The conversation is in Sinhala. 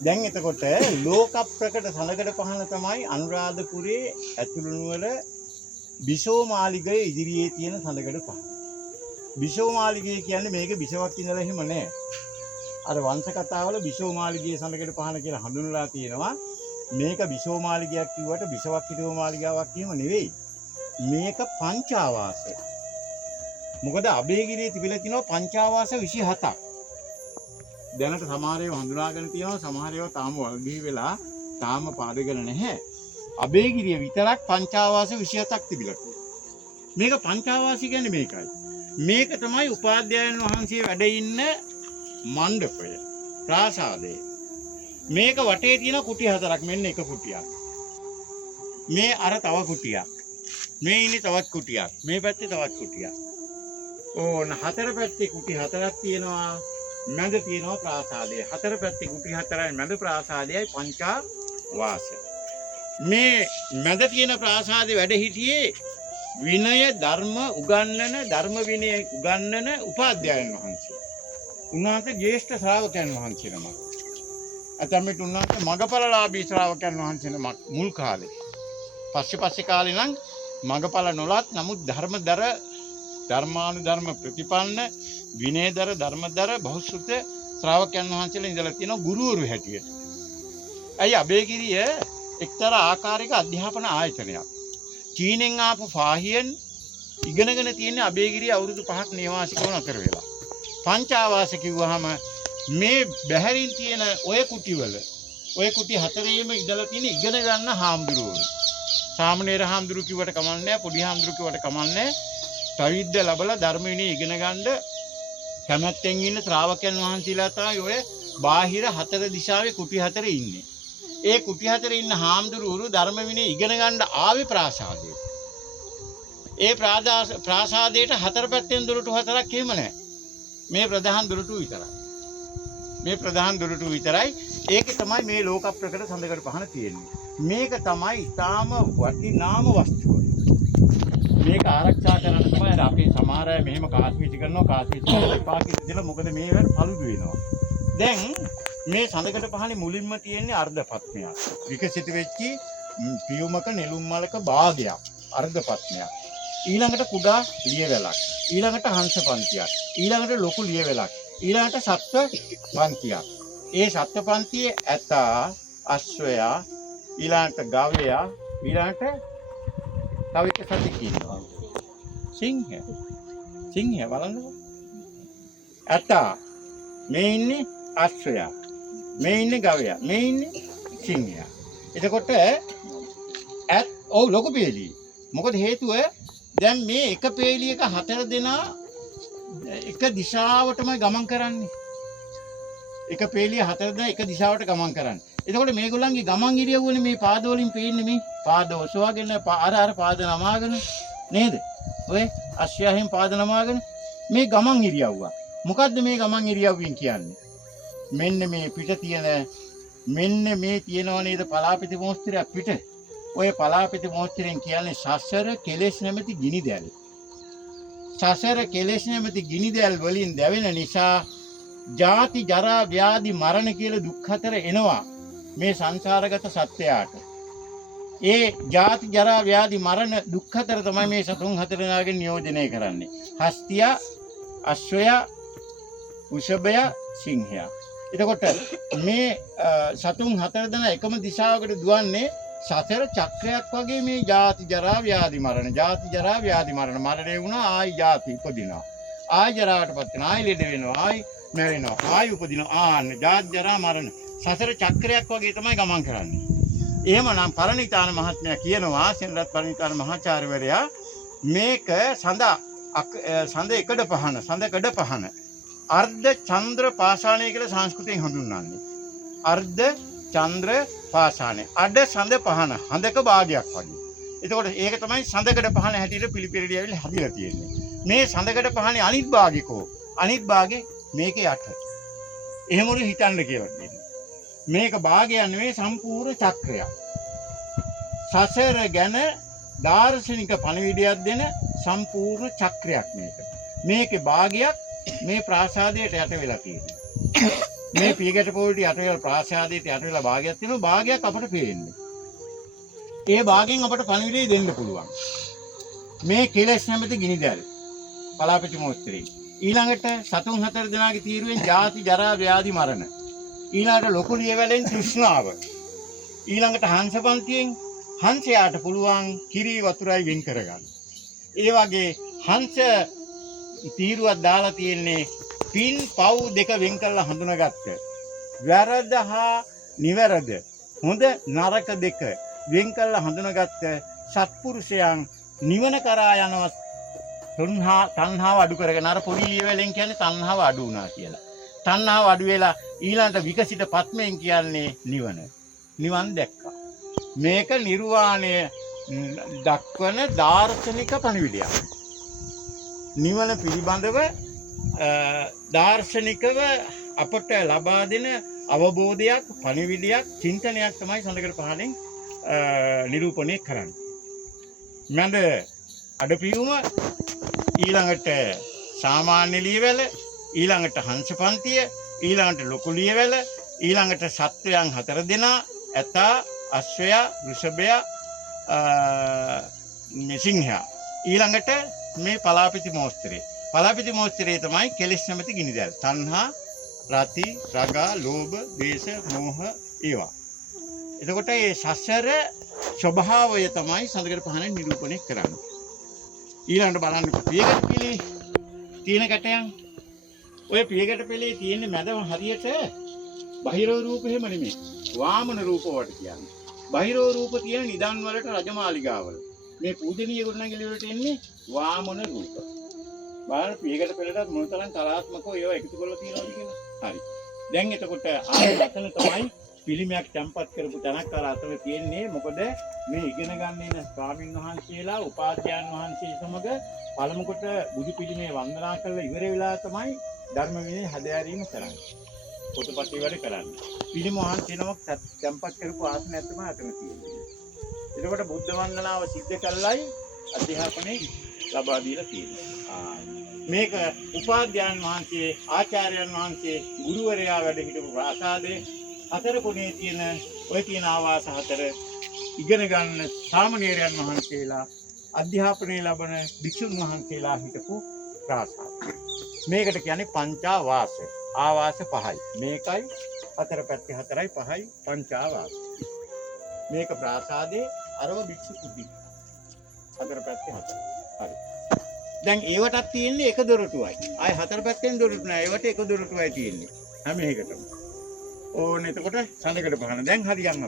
දැන් එතකොට ලෝක ප්‍රකට සඳකඩ පහන තමයි අනුරාධපුරයේ ඇතුළු නුවර බිසෝ මාලිගයේ ඉදිරියේ තියෙන සඳකඩ පහන. බිසෝ මාලිගය කියන්නේ මේක බිසවක් ඉඳලා එහෙම නෑ. අර වංශ කතාවල බිසෝ මාලිගයේ සඳකඩ පහන කියලා හඳුන්වලා තියෙනවා. මේක බිසෝ මාලිගයක් කිව්වට බිසවක් හිටව මාලිගාවක් කියම නෙවෙයි. මේක පංචාවාස. මොකද අබේගිරියේ තිබිලා තිනවා පංචාවාස 27ක්. දැනට සමහර ඒවා හඳුනාගෙන තියෙනවා, සමහර ඒවා තාම වල්ගී වෙලා තාම පාදගෙන නැහැ. අබේගිරිය විතරක් පංචාවාස 27ක් තිබිලා තියෙනවා. මේක පංචාවාසි කියන්නේ මේකයි. මේක තමයි උපාධ්‍යායන් වහන්සේ වැඩ ඉන්න මණ්ඩපය, ප්‍රාසාදය. මේක වටේ තියෙන කුටි හතරක්, මෙන්න එක කුටියක්. මේ අර තව කුටියක්. මේ ඉන්නේ තවත් කුටියක්. මේ පැත්තේ තවත් කුටියක්. ඕන හතර පැත්තේ කුටි හතරක් තියෙනවා. මැද තියෙනවා ප්‍රාසාදය. හතර පැත්තේ කුටි හතරයි මැද ප්‍රාසාදයයි පංචා වාස. මේ මැද තියෙන ප්‍රාසාදේ වැඩ හිටියේ විනය ධර්ම උගන්වන ධර්ම විනය උගන්වන උපාධ්‍යායන් වහන්සේ. උන්වහන්සේ ජ්‍යෙෂ්ඨ ශ්‍රාවකයන් වහන්සේ නමක්. අතමිට උන්වහන්සේ මගපලලාභී ශ්‍රාවකයන් වහන්සේ නමක් මුල් කාලේ. පස්සේ කාලේ නම් මගපල නොලත් නමුත් ධර්මදර ධර්මානුධර්ම ප්‍රතිපන්න විනයදර ධර්මදර බහුශ්‍රුත ශ්‍රාවකයන් වහන්සේලා ඉඳලා තියෙන ගුරුවරු හැටියට. අයි අබේගිරිය එක්තරා ආකාරයක අධ්‍යාපන ආයතනයක්. චීනෙන් ආපු ෆාහියන් ඉගෙනගෙන තියෙන අබේගිරිය අවුරුදු 5ක් නිවාසිකව නතර වෙලා. පංචාවාස කිව්වහම මේ බැහැරින් තියෙන ඔය කුටිවල ඔය කුටි හතරේම ඉඳලා තියෙන ඉගෙන ගන්න හාමුදුරුවෝ. සාමණේර හාමුදුරු කිව්වට කමන්නේ නැහැ, පොඩි හාමුදුරු කිව්වට කමන්නේ නැහැ. ත්‍රිවිධ ලැබලා ධර්ම විනය ඉගෙන ගන්න කැමැත්තෙන් ඉන්න ශ්‍රාවකයන් වහන්සේලා තමයි ඔය බාහිර හතර දිශාවේ කුටි හතරේ ඉන්නේ. ඒ කුටි හතරේ ඉන්න හාමුදුරුවරු ධර්ම විනය ඉගෙන ගන්න ආවේ ප්‍රාසාදයේ. ඒ ප්‍රාසාදයට හතර පැත්තෙන් දොරටු හතරක් එහෙම නැහැ. මේ ප්‍රධාන දොරටු විතරයි. මේ ප්‍රධාන දොරටු විතරයි. ඒකේ තමයි මේ ලෝක ප්‍රකට සඳකඩ පහන තියෙන්නේ. මේක තමයි ඊටාම වටිනාම වස්තුව. මේක ආරක්ෂා කරන්න තමයි අපේ සමහර අය මෙහෙම කාස්විසි කරනවා, කාස්විසි කරලා එපා කියලා මොකද මේවට පළුදු වෙනවා. දැන් මේ සඳකඩ පහනේ මුලින්ම තියෙන්නේ අර්ධ පත්මයක්. විකසිත වෙච්චි පියුමක නෙළුම් මලක භාගයක් අර්ධ පත්මයක්. ඊළඟට කුඩා ලියවැලක්. ඊළඟට හංස පන්තියක්. ඊළඟට ලොකු ලියවැලක්. ඊළඟට සත්ව පන්තියක්. ඒ සත්ව පන්තියේ ඇතා, අශ්වයා, ඊළඟට ගවයා, ඊළඟට තව එක සතෙක් ඉන්නවා. සිංහය බලන්නකෝ. ඇතා මේ ඉන්නේ අශ්වයා. මේ ඉන්නේ ගවයා. මේ ඉන්නේ සිංහයා. එතකොට ඔව් ලොකු පේලිය. මොකද හේතුව දැන් මේ එක පේලියක හතර දෙනා එක දිශාවටම ගමන් කරන්නේ. එක පේලිය හතර දෙනා එක දිශාවට ගමන් කරන්නේ. එතකොට මේගොල්ලන්ගේ ගමන් ඉරියව්වනේ මේ පාද වලින් පේන්නේ මේ පාද ඔසවාගෙන අර පාද නමාගෙන නේද? ඔය අශ්වයන් පාද නමාගෙන මේ ගමන් ඉරියව්ව. මොකද්ද මේ ගමන් ඉරියව්වෙන් කියන්නේ? මෙන්න මේ පිට තියෙන මෙන්න මේ තියෙනව නේද පලාපිති මොස්තරයක් පිට. ඔය පලාපිති මොස්තරෙන් කියන්නේ සසර කෙලෙස් නැමැති ගිනි දැල්. සසර කෙලෙස් නැමැති ගිනි දැල් වලින් දැවෙන නිසා ජාති ජරා ව්‍යාධි මරණ කියලා දුක් හතර එනවා මේ සංසාරගත සත්‍යයට. ඒ ජාති ජරා ව්‍යාධි මරණ දුක් හතර තමයි මේ සතුන් හතර දෙනාගෙන් නියෝජනය කරන්නේ. හස්තියා, අශ්වයා, වෘෂභයා, සිංහයා. එතකොට මේ සතුන් හතර දෙනා එකම දිශාවකට දුවන්නේ සතර චක්‍රයක් වගේ මේ ජාති ජරා ව්‍යාධි මරණ. ජාති ජරා ව්‍යාධි මරණ. මරණය වුණා ආයි ජාති උපදිනවා. ආයි ජරාවටපත් වෙනවා. ආයි ලෙඩ වෙනවා. ආයි මැරෙනවා. ආයි උපදිනවා. ආන්න ජාති ජරා මරණ. සතර චක්‍රයක් වගේ තමයි ගමන් කරන්නේ. එහෙමනම් පරණිතාන මහත්මයා කියනවා, සෙනරත් පරණිතාන මහාචාර්යවරයා මේක සඳ එකඩ පහන අර්ධ චන්ද්‍ර පාෂාණය කියලා සංස්කෘතියෙන් හඳුන්වන්නේ. අර්ධ චන්ද්‍ර පාෂාණය. අඩ සඳ පහන හඳක භාගයක් වගේ. එතකොට ඒක තමයි සඳකඩ පහන හැටියට පිළිපෙරළි ඇවිල්ලා හදිලා තියෙන්නේ. මේ සඳකඩ පහනේ අනිත් භාගිකෝ අනිත් භාගේ මේකේ යට. එහෙමලු හිතන්න කියලා කියනවා. මේක භාගයක් නෙවෙයි සම්පූර්ණ චක්‍රයක්. සසර ගැන දාර්ශනික පණිවිඩයක් දෙන සම්පූර්ණ චක්‍රයක් මේක. මේකේ භාගයක් මේ ප්‍රාසාදයට යට වෙලා තියෙනවා. මේ පියගැට පොළට යට වෙලා ප්‍රාසාදයට යට වෙලා භාගයක් තියෙනවා. භාගයක් අපට පේන්නේ. ඒ භාගයෙන් අපට පණිවිඩය දෙන්න පුළුවන්. මේ කෙලෙස් නැමැති ගිනිදැල් පලාපති මොස්තරේ. ඊළඟට සතුන් 4 දෙනාගේ තීරුවෙන් ජාති ජරා ව්‍යාධි මරණ. ඊළඟට ලොකු ලියවැලෙන් තෘෂ්ණාව. ඊළඟට හංසපන්තියෙන් හංසයාට පුළුවන් කිරි වතුරයි වෙන් කරගන්න. ඒ වගේ හංස තීරුවක් දාලා තියෙන්නේ පින් පව් දෙක වෙන් කරලා හඳුනාගත්ත. වැරද හා නිවැරද හොඳ නරක දෙක වෙන් කරලා හඳුනාගත්ත සත්පුරුෂයන් නිවන කරා යනවා. තණ්හාව අඩු කරගෙන අර පොඩි ලියවැලෙන් කියන්නේ තණ්හාව අඩු වුණා කියලා. තණ්හාව අඩු වෙලා ඊළඟට විකසිත පත්මයෙන් කියන්නේ නිවන. නිවන් දැක්කා. මේක නිර්වාණය දක්වන දාර්ශනික පණිවිඩයක්. නිවන පිළිබඳව දාර්ශනිකව අපට ලබා දෙන අවබෝධයක්, පණිවිඩයක්, චින්තනයක් තමයි සඳකඩ පහණෙන් නිරූපණය කරන්නේ. මන්ද අඩපියුම ඊළඟට සාමාන්‍ය ලියවැල, ඊළඟට හංසපන්තිය, ඊළඟට ලොකු ලියවැල, ඊළඟට සත්වයන් 4 දෙනා, ඇතා, අශ්වයා, ඍෂභයා, සිංහයා. ඊළඟට මේ පලාපති මෝස්තරේ. පලාපති මෝස්තරේ තමයි කෙලෙස් නැමැති ගිනිදැල්. තණ්හා, රති, රාග, ලෝභ, ද්වේෂ, මෝහ ඒවා. එතකොට මේ සසර ස්වභාවය තමයි සඳකඩ පහණෙන් නිරූපණය කරන්නේ. ඊළඟට බලන්න පියගැට පිළේ තියෙන ගැටයන්. ඔය පියගැට පිළේ තියෙන මැදම හරියට බහිරව රූප එහෙම නෙමෙයි. වාමන රූප වලට කියන්නේ. බහිරව රූප තියෙන නිදන් වලට රජමාලිගාවල. මේ පූජනීය ගුණනගල වලට එන්නේ වාමන රූප. බලන්න පියගැට පිළේට මොනතරම් කලාත්මකව ඒවා එකතු කරලා තියෙනවද කියලා. හරි. දැන් එතකොට අතන තමයි පිළිමයක් තැම්පත් කරපු තැනක් අර අතව තියෙන්නේ. මොකද මේ ඉගෙන ගන්න ඉන්න ස්වාමින් වහන්සේලා උපාධ්‍යයන් වහන්සේ සමග පළමු කොට බුදු පිළිමේ වන්දනා කරලා ඉවර වෙලා තමයි ධර්ම විනය හැදෑරීම කරන්නේ. පොතපත් ඉවර කරන්නේ. පිළිම වහන්සේ නමක් තැම්පත් කරපු ආසනයක් තමයි අතන තියෙන්නේ. එතකොට බුද්ධ වන්දනාව සිද්ධ කළයි අධ්‍යාපනයේ ලබා දීලා තියෙනවා. මේක උපාධ්‍යයන් වහන්සේ, ආචාර්යයන් වහන්සේ, ගුරුවරයා වැඩ හිටපු ප්‍රාසාදයේ 4 කොනේ තියෙන ඔය තියෙන ආවාස 4 ඉගෙන ගන්න සාමණේරයන් වහන්සේලා, අධ්‍යාපනය ලබන භික්ෂුන් වහන්සේලා හිටපු ප්‍රාසාද. මේකට කියන්නේ පංචාවාස. ආවාස 5යි. මේකයි 4 පැත්තේ 4යි 5යි පංචාවාස. මේක ප්‍රාසාදයේ අරව භික්ෂු කුටි. 4 පැත්තේ 4. හරි. දැන් ඒවටත් තියෙන්නේ එක දොරටුවයි. ආය 4 පැත්තෙන් දොරටු නෑ. ඒවට එක දොරටුවයි තියෙන්නේ. හැම එකටම. ඕනේ එතකොට සඳකඩ පහන දැන් හරියන්න.